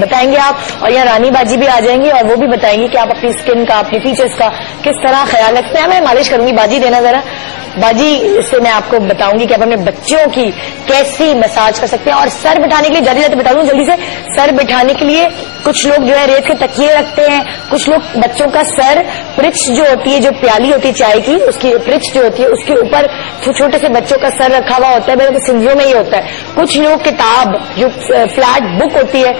بتائیں گے آپ, اور یہاں رانی باجی بھی آ جائیں گی اور وہ بھی بتائیں گی کہ آپ اپنی اسکن کا, اپنے فیچرز کا کس طرح خیال رکھتے ہیں. میں مالش کروں گی, باجی دینا ذرا. باجی سے میں آپ کو بتاؤں گی کہ آپ اپنے بچوں کی کیسی مساج کر سکتے ہیں. اور سر بٹھانے کے لیے جلدی بتا دوں جلدی سے, سر بٹھانے کے لیے کچھ لوگ جو ہے ریت کے تکیے رکھتے ہیں, کچھ لوگ بچوں کا سر پرچ جو ہوتی ہے, جو پیالی ہوتی ہے چائے کی, اس کی پرچ جو ہوتی ہے اس کے اوپر چھوٹے سے بچوں کا سر رکھا ہوا ہوتا ہے. میرے تو سندھیوں میں ہی ہوتا ہے. کچھ لوگ کتاب جو فلیٹ بک ہوتی ہے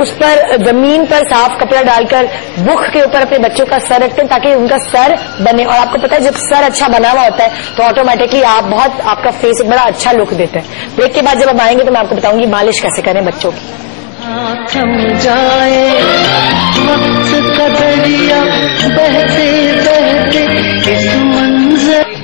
اس پر زمین پر صاف کپڑا ڈال کر بک کے اوپر اپنے بچوں کا سر رکھتے ہیں تاکہ ان کا سر بنے. اور آپ کو پتا ہے جب سر اچھا بنا ہوا ہوتا ہے تو آٹومیٹکلی آپ کا فیس ایک بڑا اچھا لک دیتا ہے. بریک کے بعد جب ہم آئیں گے تو میں آپ کو بتاؤں گی مالش کیسے کریں بچوں کی. تھم جائے وقت کا دریا بہتے بہتے اس منظر.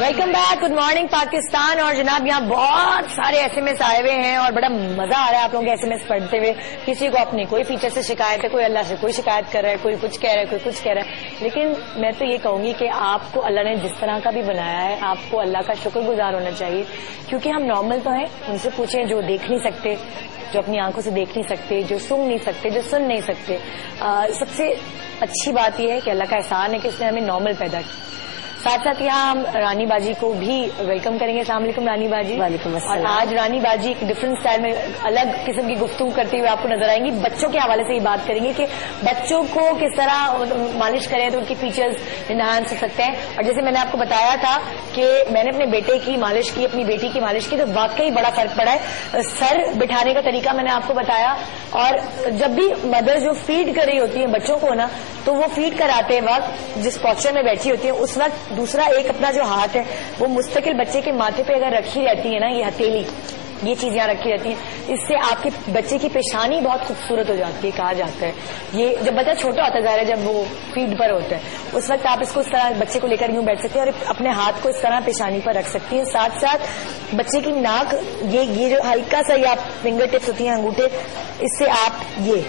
Welcome back, good morning Pakistan. اور جناب یہاں بہت سارے ایس ایم ایس آئے ہوئے ہیں اور بڑا مزہ آ رہا ہے آپ لوگوں کے ایس ایم ایس پڑھتے ہوئے. کسی کو اپنی کوئی فیچر سے شکایت ہے, کوئی اللہ سے کوئی شکایت کر رہا ہے, کوئی کچھ کہہ رہا ہے, کوئی کچھ کہہ رہا ہے. لیکن میں تو یہ کہوں گی کہ آپ کو اللہ نے جس طرح کا بھی بنایا ہے آپ کو اللہ کا شکر گزار ہونا چاہیے, کیونکہ ہم نارمل تو ہیں. ان سے پوچھیں جو دیکھ نہیں سکتے, جو اپنی آنکھوں سے دیکھ نہیں سکتے, جو سن نہیں سکتے, جو سن نہیں سکتے. سب سے اچھی بات یہ ہے کہ اللہ کا احسان ہے کہ اس نے ہمیں نارمل پیدا کیا. ساتھ ساتھ یہاں ہم رانی باجی کو بھی ویلکم کریں گے. السلام علیکم رانی باجی. وعلیکم السلام. اور آج رانی باجی ایک ڈفرنٹ اسٹائل میں الگ قسم کی گفتگو کرتے ہوئے آپ کو نظر آئیں گی. بچوں کے حوالے سے یہ بات کریں گے کہ بچوں کو کس طرح مالش کریں تو ان کی فیچرز انہانس ہو سکتے ہیں. اور جیسے میں نے آپ کو بتایا تھا کہ میں نے اپنے بیٹے کی مالش کی, اپنی بیٹی کی مالش کی, تو واقعی بڑا فرق پڑا ہے. سر بٹھانے کا طریقہ میں نے آپ کو بتایا. اور جب بھی مدر جو فیڈ کر رہی ہوتی ہے بچوں کو نا, تو وہ فیڈ کراتے وقت جس پوسچر میں بیٹھی ہوتی ہے اس وقت دوسرا ایک اپنا جو ہاتھ ہے وہ مستقل بچے کے ماتھے پہ اگر رکھی رہتی ہے نا, یہ ہتھیلی, یہ چیز یہاں رکھی رہتی ہے, اس سے آپ کے بچے کی پیشانی بہت خوبصورت ہو جاتی ہے. کہا جاتا ہے یہ جب بچہ چھوٹا ہوتا ہے ظاہر ہے جب وہ فیڈ پر ہوتا ہے اس وقت آپ اس کو اس طرح بچے کو لے کر یوں بیٹھ سکتے ہیں اور اپنے ہاتھ کو اس طرح پیشانی پر رکھ سکتی ہیں. ساتھ ساتھ بچے کی ناک, یہ جو ہلکا سا یہ آپ فنگر ٹپس ہوتی ہیں انگوٹھے, اس سے آپ یہ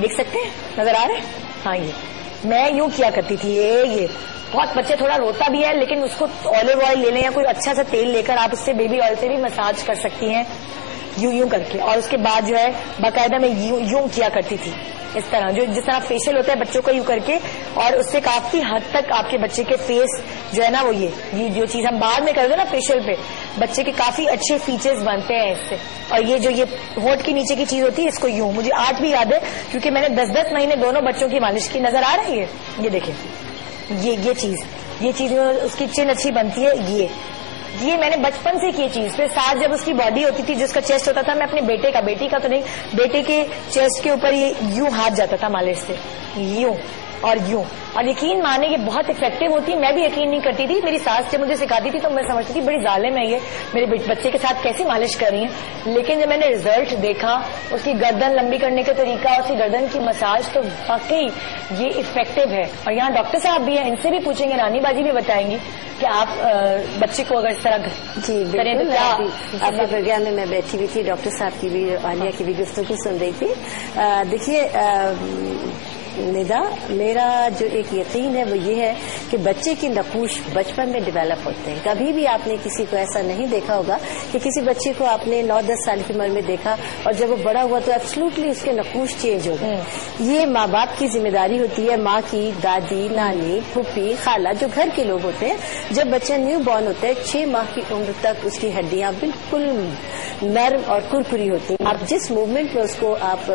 دیکھ سکتے ہیں, نظر آ رہے ہیں. ہاں یہ میں یوں کیا کرتی تھی. یہ بہت بچے تھوڑا روتا بھی ہے لیکن اس کو آلو آئل لے لیں یا کوئی اچھا سا تیل لے کر آپ اس سے بیبی آئل سے بھی مساج کر سکتی ہیں یوں کر کے. اور اس کے بعد جو ہے باقاعدہ میں یوں کیا کرتی تھی اس طرح, جو جس طرح فیشیل ہوتا ہے بچوں کو یوں کر کے, اور اس سے کافی حد تک آپ کے بچے کے فیس جو ہے نا وہ یہ جو چیز ہم بعد میں کرتے ہیں نا فیشیل پہ, بچے کے کافی اچھے فیچرز بنتے ہیں اس سے. اور یہ جو یہ ہونٹ کے نیچے کی چیز ہوتی ہے اس کو یوں, مجھے آج بھی یاد ہے کیونکہ میں نے 10 مہینے دونوں بچوں کی مالش کی. نظر آ رہی ہے یہ دیکھیں, یہ چیز اس کی چن اچھی بنتی ہے. یہ میں نے بچپن سے کی چیز. پھر ساتھ جب اس کی باڈی ہوتی تھی, جس کا چیسٹ ہوتا تھا, میں اپنے بیٹے کا, بیٹی کا تو نہیں, بیٹے کے چیسٹ کے اوپر یہ یوں ہاتھ جاتا تھا مالش سے, یوں اور یوں. اور یقین مانے یہ بہت افیکٹو ہوتی ہے. میں بھی یقین نہیں کرتی تھی, میری ساس جب مجھے سکھاتی تھی تو میں سمجھتی تھی بڑی ظالم ہے یہ, میرے بچے کے ساتھ کیسے مالش کر رہی ہیں. لیکن جب میں نے رزلٹ دیکھا, اس کی گردن لمبی کرنے کا طریقہ, اس کی گردن کی مساج, تو واقعی یہ افیکٹو ہے. اور یہاں ڈاکٹر صاحب بھی ہیں, ان سے بھی پوچھیں گے, رانی باجی بھی بتائیں گی کہ آپ بچے کو اگر اس طرح کریں تو کیا. آپ کے پروگرام میں میں بیٹھی ہوئی تھی, ڈاکٹر صاحب کی بھی, عالیہ کی بھی گفتگو سن رہی تھی. دیکھیے ندا, میرا جو ایک یقین ہے وہ یہ ہے کہ بچے کی نقوش بچپن میں ڈیولپ ہوتے ہیں. کبھی بھی آپ نے کسی کو ایسا نہیں دیکھا ہوگا کہ کسی بچے کو آپ نے 9-10 سال کی عمر میں دیکھا اور جب وہ بڑا ہوا تو ایبسلوٹلی اس کے نقوش چینج ہو گئے. یہ ماں باپ کی ذمہ داری ہوتی ہے, ماں کی, دادی, نانی, پھوپھی, خالہ, جو گھر کے لوگ ہوتے ہیں. جب بچہ نیو بورن ہوتا ہے 6 ماہ کی عمر تک اس کی ہڈیاں بالکل نرم اور کرکری ہوتی ہیں. آپ جس موومنٹ میں اس کو آپ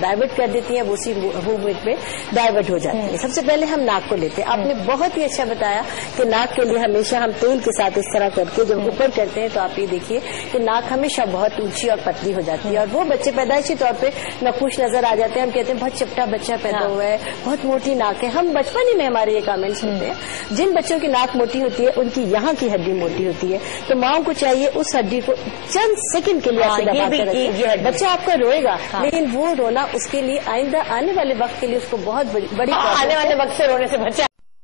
ڈائیورٹ کر دیتی ہیں وہ اسی موومنٹ میں ڈائیورٹ ہو جاتی ہے. سب سے پہلے ہم ناک کو لیتے ہیں. آپ نے بہت ہی اچھا بتایا کہ ناک کے لیے ہمیشہ ہم تیل کے ساتھ اس طرح کر کے جب اوپر کرتے ہیں تو آپ یہ دیکھیے کہ ناک ہمیشہ بہت اونچی اور پتلی ہو جاتی ہے. اور وہ بچے پیدائشی طور پہ نقوش نظر آ جاتے ہیں. ہم کہتے ہیں بہت چپٹا بچہ پیدا ہوا ہے, بہت موٹی ناک ہے. ہم بچپن ہی میں ہمارے یہ کامنٹس ہوتے ہیں. جن بچوں کی ناک موٹی ہوتی ہے ان کی یہاں کی ہڈی موٹی ہوتی ہے, تو ماؤں کو چاہیے اس ہڈی کو چند سیکنڈ کے لیے بچہ آپ کا روئے گا, لیکن وہ رونا اس کے لیے آئندہ آنے والے وقت کے لیے اس کو بہت بڑی آنے والے وقت سے رونے سے بچہ